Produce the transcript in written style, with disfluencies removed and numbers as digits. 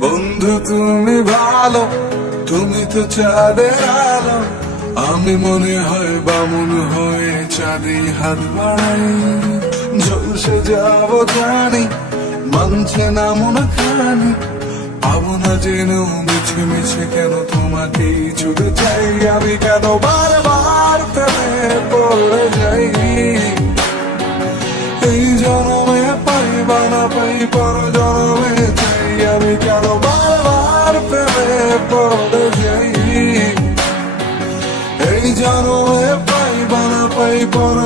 বন্ধু তুমি ভালো, তুমি তো চাঁদের আলো। আমি মনে হয় বামুন হয়ে চাঁদে হাত বাড়াই। ঝলসে যাব জানি, মানছে না মন খানি। পাবো না জেনেও মিছে মিছে কেন তোমাকেই ছুটে চাই। আমি কেন বারবার প্রেমে পড়ে যাই। এই জনমে পাই বা না পাই, পর জনমে চাই। আমি কেন বারবার প্রেমে পড়ে যাই। এই জনমে পাই বা না পাই, পর